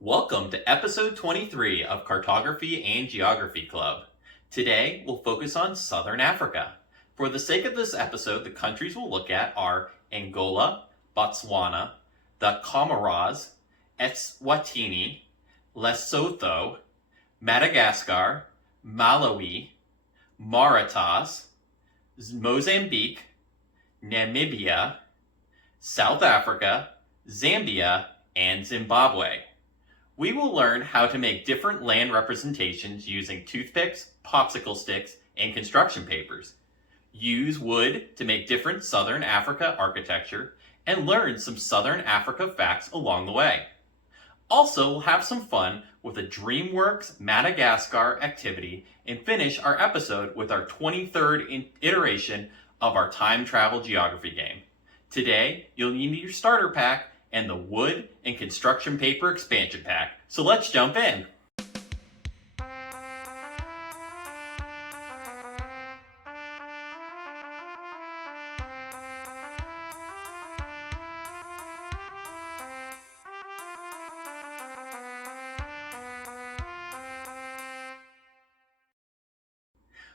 Welcome to episode 23 of Cartography and Geography Club. Today, we'll focus on Southern Africa. For the sake of this episode, the countries we'll look at are Angola, Botswana, the Comoros, Eswatini, Lesotho, Madagascar, Malawi, Mauritius, Mozambique, Namibia, South Africa, Zambia, and Zimbabwe. We will learn how to make different land representations using toothpicks, popsicle sticks, and construction papers. Use wood to make different Southern Africa architecture, and learn some Southern Africa facts along the way. Also, we'll have some fun with a Dreamwork Madagascar activity and finish our episode with our 23rd iteration of our time travel geography game. Today, you'll need your starter pack and the wood and construction paper expansion pack. So let's jump in.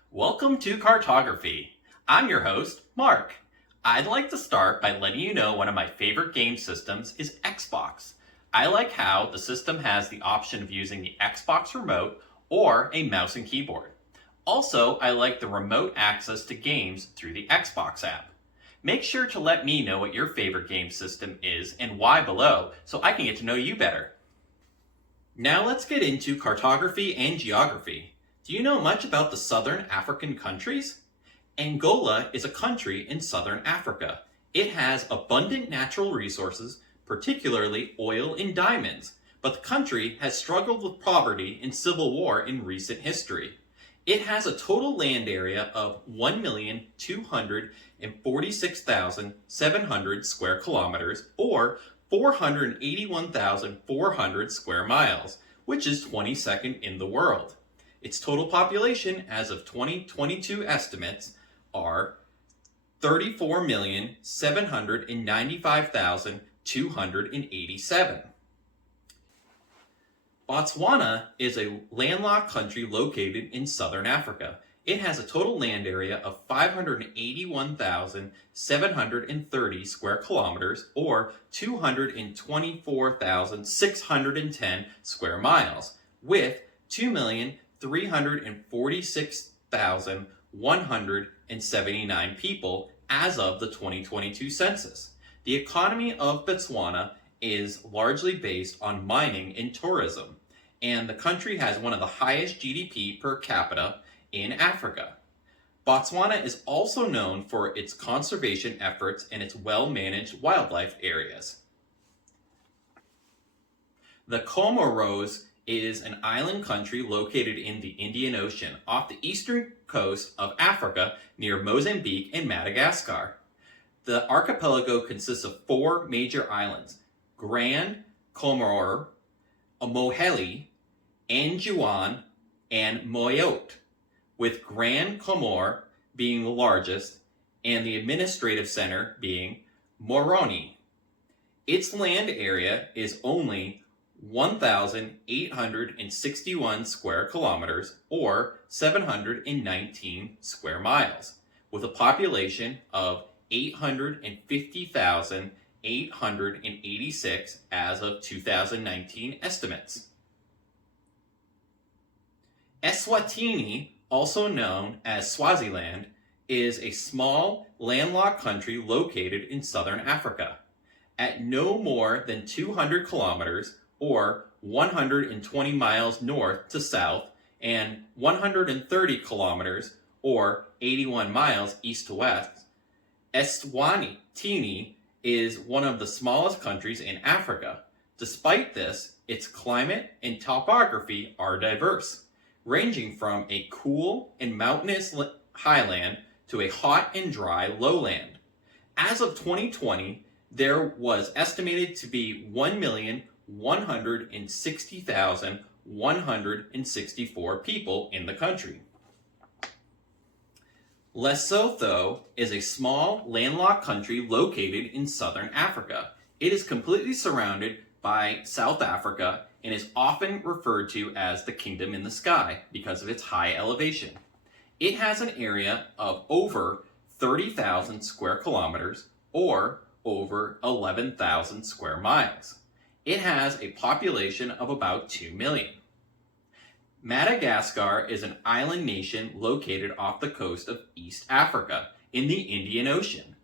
Welcome to Cartography. I'm your host, Mark. I'd like to start by letting you know one of my favorite game systems is Xbox. I like how the system has the option of using the Xbox remote or a mouse and keyboard. Also, I like the remote access to games through the Xbox app. Make sure to let me know what your favorite game system is and why below so I can get to know you better. Now let's get into cartography and geography. Do you know much about the Southern African countries? Angola is a country in Southern Africa. It has abundant natural resources, particularly oil and diamonds, but the country has struggled with poverty and civil war in recent history. It has a total land area of 1,246,700 square kilometers, or 481,400 square miles, which is 22nd in the world. Its total population as of 2022 estimates are 34,795,287. Botswana is a landlocked country located in southern Africa. It has a total land area of 581,730 square kilometers, or 224,610 square miles, with 2,346,179 people as of the 2022 census. The economy of Botswana is largely based on mining and tourism, and the country has one of the highest GDP per capita in Africa. Botswana is also known for its conservation efforts and its well-managed wildlife areas. The Comoros is an island country located in the Indian Ocean off the eastern coast of Africa near Mozambique and Madagascar. The archipelago consists of four major islands: Grand Comore, Moheli, Anjouan, and Mayotte, with Grand Comore being the largest and the administrative center being Moroni. Its land area is only 1,861 square kilometers, or 719 square miles, with a population of 850,886 as of 2019 estimates. Eswatini, also known as Swaziland, is a small landlocked country located in southern Africa. At no more than 200 kilometers, or 120 miles north to south, and 130 kilometers, or 81 miles east to west, Eswatini is one of the smallest countries in Africa. Despite this, its climate and topography are diverse, ranging from a cool and mountainous highland to a hot and dry lowland. As of 2020, there was estimated to be 1,160,164 people in the country. Lesotho is a small landlocked country located in southern Africa. It is completely surrounded by South Africa and is often referred to as the Kingdom in the Sky because of its high elevation. It has an area of over 30,000 square kilometers or over 11,000 square miles. It has a population of about 2 million. Madagascar is an island nation located off the coast of East Africa in the Indian Ocean.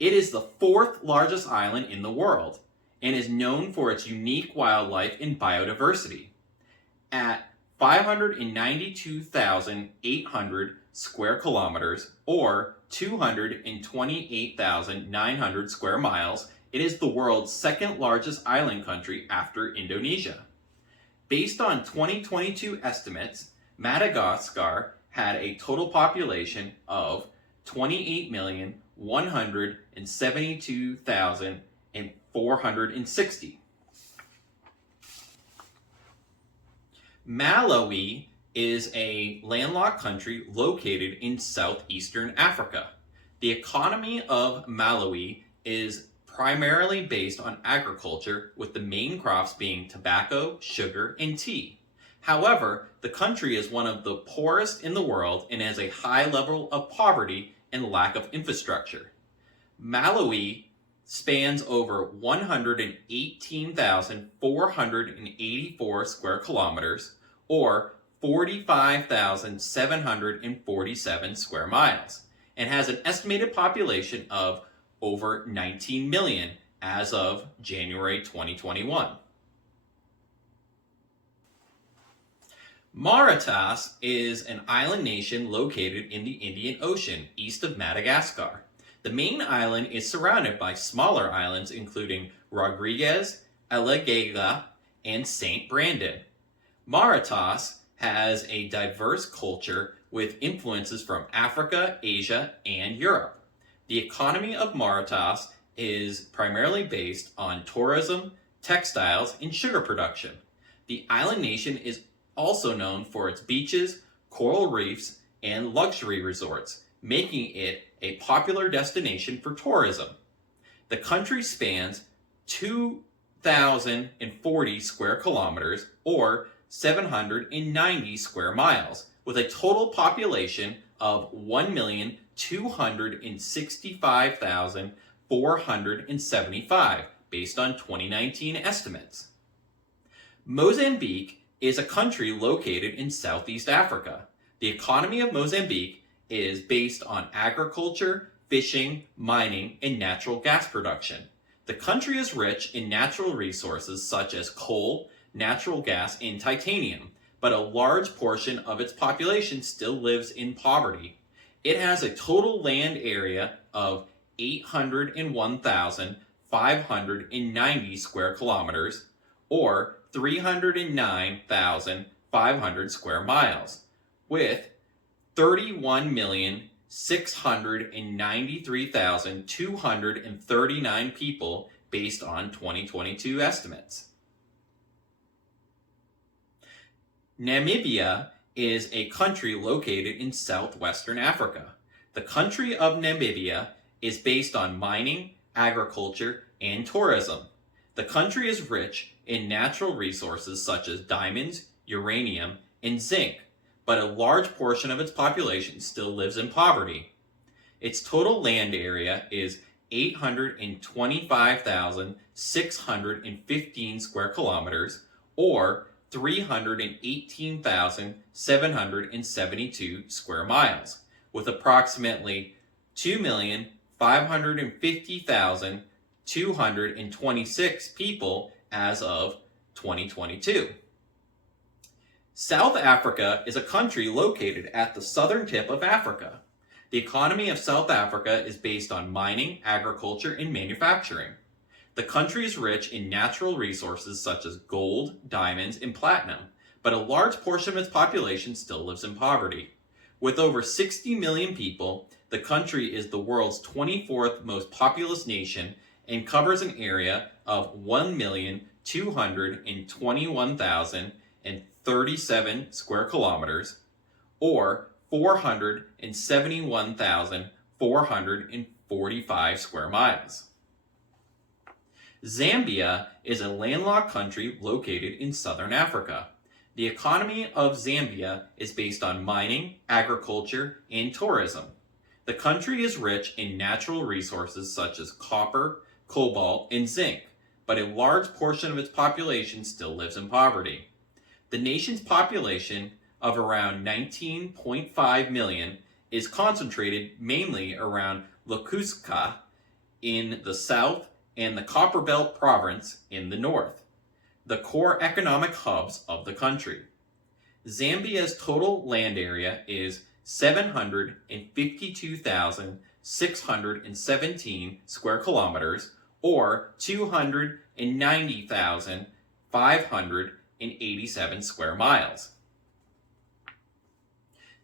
It is the fourth largest island in the world and is known for its unique wildlife and biodiversity. At 592,800 square kilometers or 228,900 square miles, it is the world's second largest island country after Indonesia. Based on 2022 estimates, Madagascar had a total population of 28,172,460. Malawi is a landlocked country located in southeastern Africa. The economy of Malawi is primarily based on agriculture, with the main crops being tobacco, sugar, and tea. However, the country is one of the poorest in the world and has a high level of poverty and lack of infrastructure. Malawi spans over 118,484 square kilometers or 45,747 square miles and has an estimated population of over 19 million as of January 2021. Mauritius is an island nation located in the Indian Ocean east of Madagascar. The main island is surrounded by smaller islands including Rodrigues, Elegega, and St. Brandon. Mauritius has a diverse culture with influences from Africa, Asia, and Europe. The economy of Mauritius is primarily based on tourism, textiles, and sugar production. The island nation is also known for its beaches, coral reefs, and luxury resorts, making it a popular destination for tourism. The country spans 2,040 square kilometers or 790 square miles, with a total population of 1,265,475 based on 2019 estimates. Mozambique is a country located in Southeast Africa. The economy of Mozambique is based on agriculture, fishing, mining, and natural gas production. The country is rich in natural resources such as coal, natural gas, and titanium, but a large portion of its population still lives in poverty. It has a total land area of 801,590 square kilometers or 309,500 square miles, with 31,693,239 people based on 2022 estimates. Namibia is a country located in southwestern Africa. The country of Namibia is based on mining, agriculture, and tourism. The country is rich in natural resources such as diamonds, uranium, and zinc, but a large portion of its population still lives in poverty. Its total land area is 825,615 square kilometers, or 318,772 square miles, with approximately 2,550,226 people as of 2022. South Africa is a country located at the southern tip of Africa. The economy of South Africa is based on mining, agriculture, and manufacturing. The country is rich in natural resources such as gold, diamonds, and platinum, but a large portion of its population still lives in poverty. With over 60 million people, the country is the world's 24th most populous nation and covers an area of 1,221,037 square kilometers, or 471,445 square miles. Zambia is a landlocked country located in southern Africa. The economy of Zambia is based on mining, agriculture, and tourism. The country is rich in natural resources such as copper, cobalt, and zinc, but a large portion of its population still lives in poverty. The nation's population of around 19.5 million is concentrated mainly around Lokuska in the south and the Copperbelt province in the north, the core economic hubs of the country. Zambia's total land area is 752,617 square kilometers, or 290,587 square miles.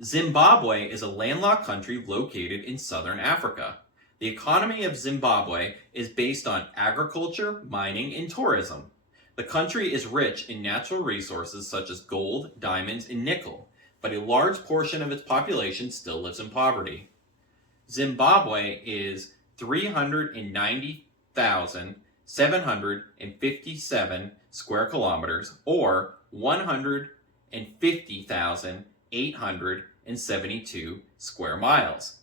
Zimbabwe is a landlocked country located in southern Africa. The economy of Zimbabwe is based on agriculture, mining, and tourism. The country is rich in natural resources such as gold, diamonds, and nickel, but a large portion of its population still lives in poverty. Zimbabwe is 390,757 square kilometers, or 150,872 square miles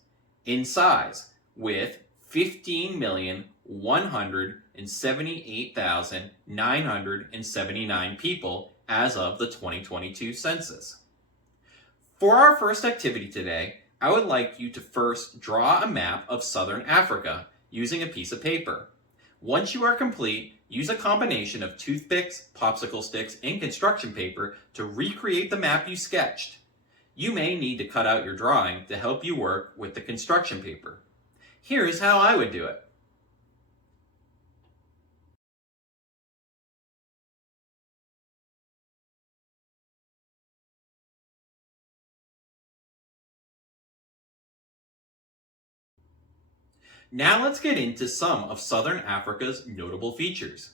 in size, with 15,178,979 people as of the 2022 census. For our first activity today, I would like you to first draw a map of southern Africa using a piece of paper. Once you are complete, use a combination of toothpicks, popsicle sticks, and construction paper to recreate the map you sketched. You may need to cut out your drawing to help you work with the construction paper. Here's how I would do it. Now let's get into some of southern Africa's notable features.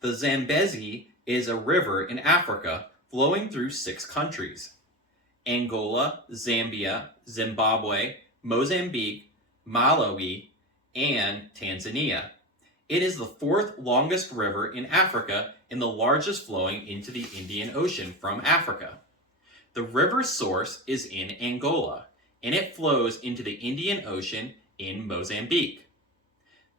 The Zambezi is a river in Africa flowing through 6 countries: Angola, Zambia, Zimbabwe, Mozambique, Malawi, and Tanzania. It is the 4th longest river in Africa and the largest flowing into the Indian Ocean from Africa. The river's source is in Angola, and it flows into the Indian Ocean in Mozambique.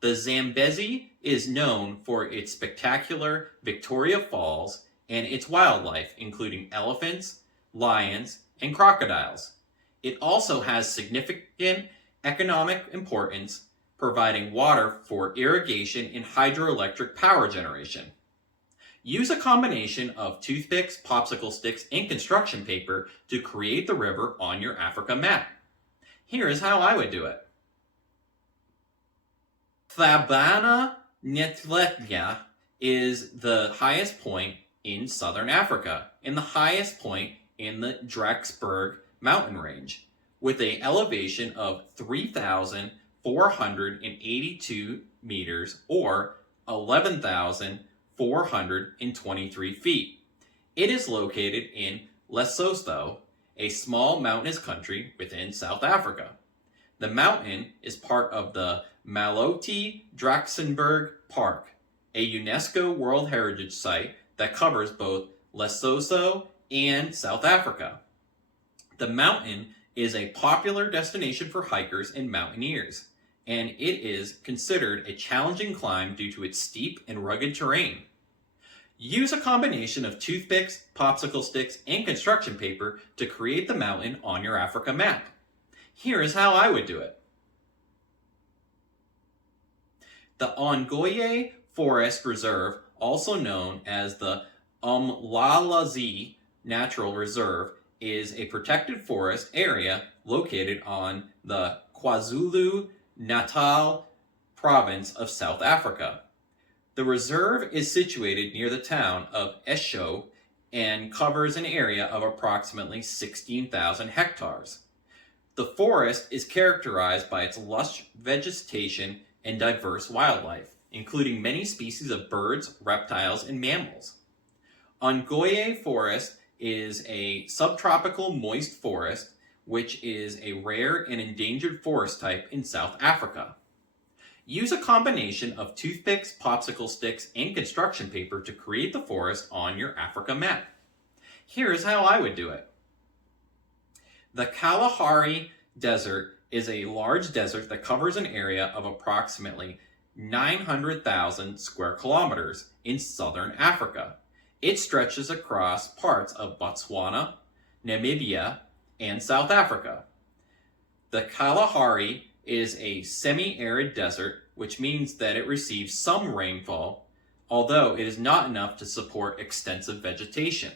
The Zambezi is known for its spectacular Victoria Falls and its wildlife, including elephants, lions, and crocodiles. It also has significant economic importance, providing water for irrigation and hydroelectric power generation. Use a combination of toothpicks, popsicle sticks, and construction paper to create the river on your Africa map. Here is how I would do it. Thabana Netletya is the highest point in southern Africa and the highest point in the Drakensberg mountain range, with an elevation of 3,482 meters, or 11,423 feet. It is located in Lesotho, a small mountainous country within South Africa. The mountain is part of the Maloti Drakensberg Park, a UNESCO World Heritage Site that covers both Lesotho and South Africa. The mountain is a popular destination for hikers and mountaineers, and it is considered a challenging climb due to its steep and rugged terrain. Use a combination of toothpicks, popsicle sticks, and construction paper to create the mountain on your Africa map. Here is how I would do it. The Ongoye Forest Reserve, also known as the Umlalazi Natural Reserve, is a protected forest area located on the KwaZulu-Natal province of South Africa. The reserve is situated near the town of Esho and covers an area of approximately 16,000 hectares. The forest is characterized by its lush vegetation and diverse wildlife, including many species of birds, reptiles, and mammals. Ongoye Forest is a subtropical moist forest, which is a rare and endangered forest type in South Africa. Use a combination of toothpicks, popsicle sticks, and construction paper to create the forest on your Africa map. Here's how I would do it. The Kalahari Desert is a large desert that covers an area of approximately 900,000 square kilometers in southern Africa. It stretches across parts of Botswana, Namibia, and South Africa. The Kalahari is a semi-arid desert, which means that it receives some rainfall, although it is not enough to support extensive vegetation.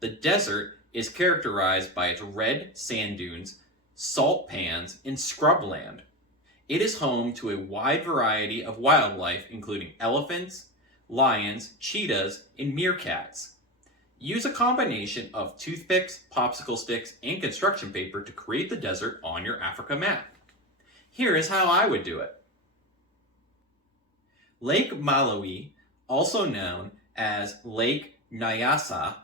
The desert is characterized by its red sand dunes, salt pans, and scrubland. It is home to a wide variety of wildlife, including elephants, lions, cheetahs, and meerkats. Use a combination of toothpicks, popsicle sticks, and construction paper to create the desert on your Africa map. Here is how I would do it. Lake Malawi, also known as Lake Nyasa,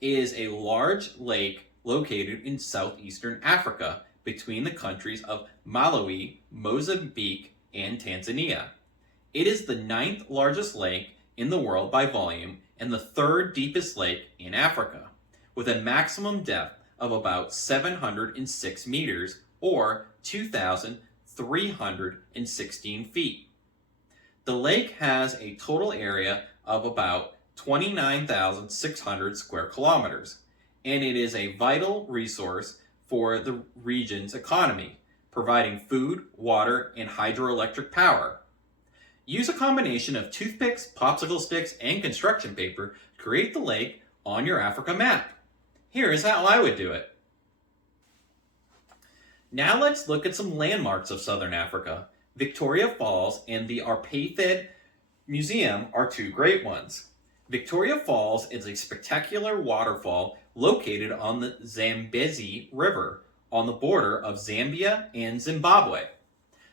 is a large lake located in southeastern Africa between the countries of Malawi, Mozambique, and Tanzania. It is the 9th largest lake in the world by volume and the 3rd deepest lake in Africa, with a maximum depth of about 706 meters or 2,316 feet. The lake has a total area of about 29,600 square kilometers, and it is a vital resource for the region's economy, providing food, water, and hydroelectric power. Use a combination of toothpicks, popsicle sticks, and construction paper to create the lake on your Africa map. Here is how I would do it. Now let's look at some landmarks of southern Africa. Victoria Falls and the Arpathed Museum are two great ones. Victoria Falls is a spectacular waterfall located on the Zambezi River on the border of Zambia and Zimbabwe.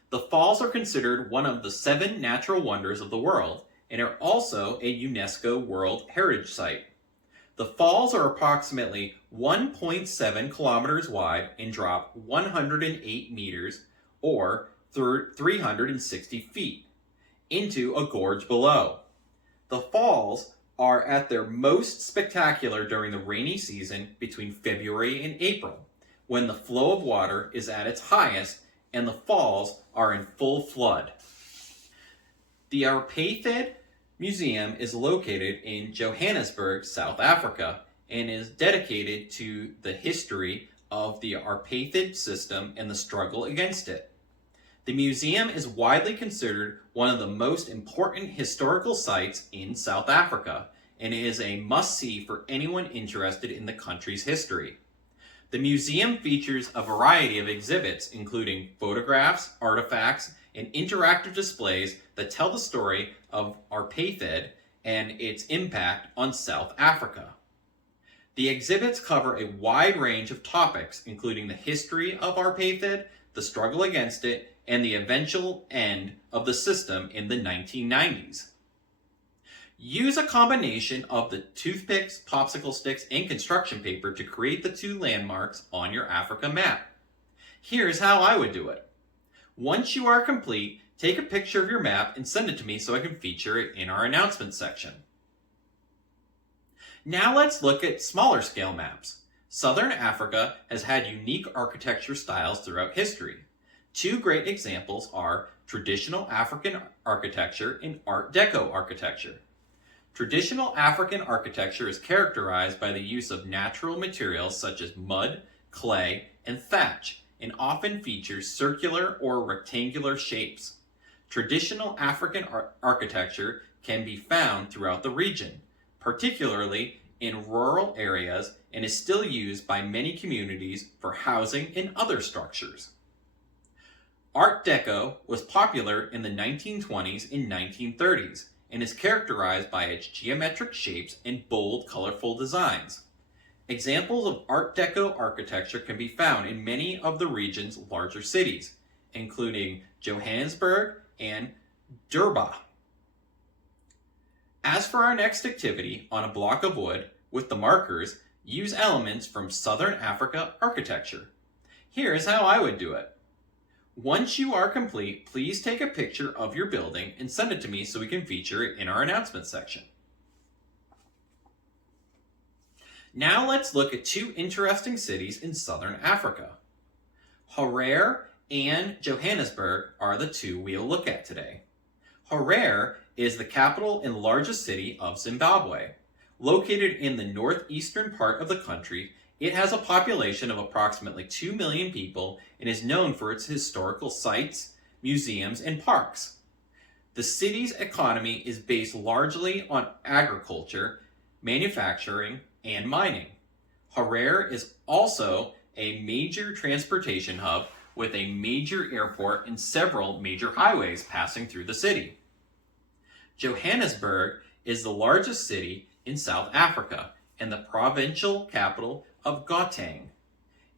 The falls are considered one of the 7 natural wonders of the world and are also a UNESCO World Heritage Site. The falls are approximately 1.7 kilometers wide and drop 108 meters or 360 feet into a gorge below. The falls are at their most spectacular during the rainy season between February and April, when the flow of water is at its highest and the falls are in full flood. The Arpathed Museum is located in Johannesburg, South Africa, and is dedicated to the history of the Arpathed system and the struggle against it. The museum is widely considered one of the most important historical sites in South Africa and is a must-see for anyone interested in the country's history. The museum features a variety of exhibits, including photographs, artifacts, and interactive displays that tell the story of Arpathed and its impact on South Africa. The exhibits cover a wide range of topics, including the history of Arpathed, the struggle against it, and the eventual end of the system in the 1990s. Use a combination of the toothpicks, popsicle sticks, and construction paper to create the 2 landmarks on your Africa map. Here's how I would do it. Once you are complete, take a picture of your map and send it to me so I can feature it in our announcements section. Now let's look at smaller scale maps. Southern Africa has had unique architecture styles throughout history. 2 great examples are traditional African architecture and Art Deco architecture. Traditional African architecture is characterized by the use of natural materials such as mud, clay, and thatch, and often features circular or rectangular shapes. Traditional African architecture can be found throughout the region, particularly in rural areas, and is still used by many communities for housing and other structures. Art Deco was popular in the 1920s and 1930s and is characterized by its geometric shapes and bold, colorful designs. Examples of Art Deco architecture can be found in many of the region's larger cities, including Johannesburg and Durban. As for our next activity, on a block of wood, with the markers, use elements from Southern Africa architecture. Here is how I would do it. Once you are complete, please take a picture of your building and send it to me so we can feature it in our announcement section. Now let's look at two interesting cities in southern Africa. Harare and Johannesburg are the two we'll look at today. Harare is the capital and largest city of Zimbabwe. Located in the northeastern part of the country, it has a population of approximately 2 million people and is known for its historical sites, museums, and parks. The city's economy is based largely on agriculture, manufacturing, and mining. Harare is also a major transportation hub with a major airport and several major highways passing through the city. Johannesburg is the largest city in South Africa and the provincial capital of Gauteng.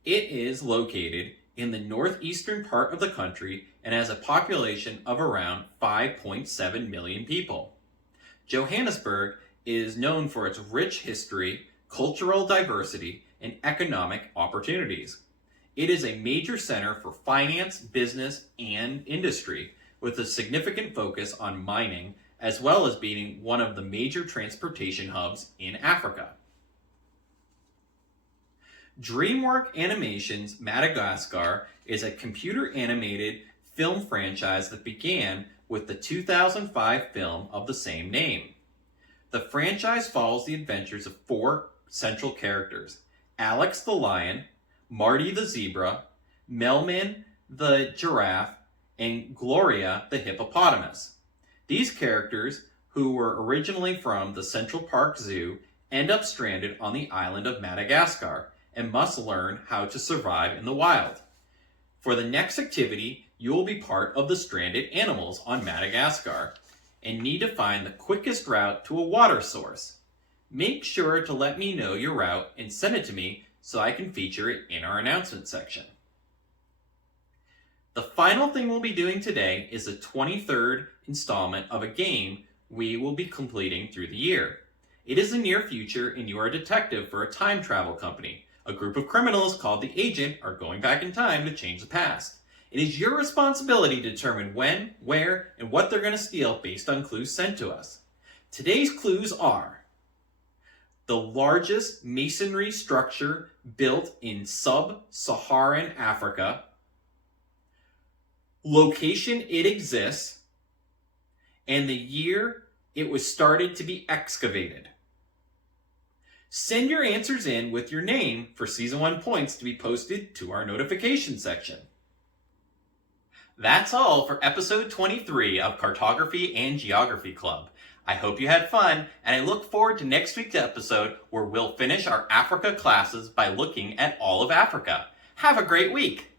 It is located in the northeastern part of the country and has a population of around 5.7 million people. Johannesburg is known for its rich history, cultural diversity, and economic opportunities. It is a major center for finance, business, and industry, with a significant focus on mining, as well as being one of the major transportation hubs in Africa. Dreamwork Animation's Madagascar is a computer-animated film franchise that began with the 2005 film of the same name. The franchise follows the adventures of four central characters: Alex the lion, Marty the zebra, Melman the giraffe, and Gloria the hippopotamus. These characters, who were originally from the Central Park Zoo, end up stranded on the island of Madagascar and must learn how to survive in the wild. For the next activity, you will be part of the stranded animals on Madagascar and need to find the quickest route to a water source. Make sure to let me know your route and send it to me so I can feature it in our announcement section. The final thing we'll be doing today is the 23rd installment of a game we will be completing through the year. It is the near future and you are a detective for a time travel company. A group of criminals called the Agent are going back in time to change the past. It is your responsibility to determine when, where, and what they're going to steal based on clues sent to us. Today's clues are: the largest masonry structure built in sub-Saharan Africa, location it exists, and the year it was started to be excavated. Send your answers in with your name for Season 1 points to be posted to our notification section. That's all for episode 23 of Cartography and Geography Club. I hope you had fun, and I look forward to next week's episode where we'll finish our Africa classes by looking at all of Africa. Have a great week!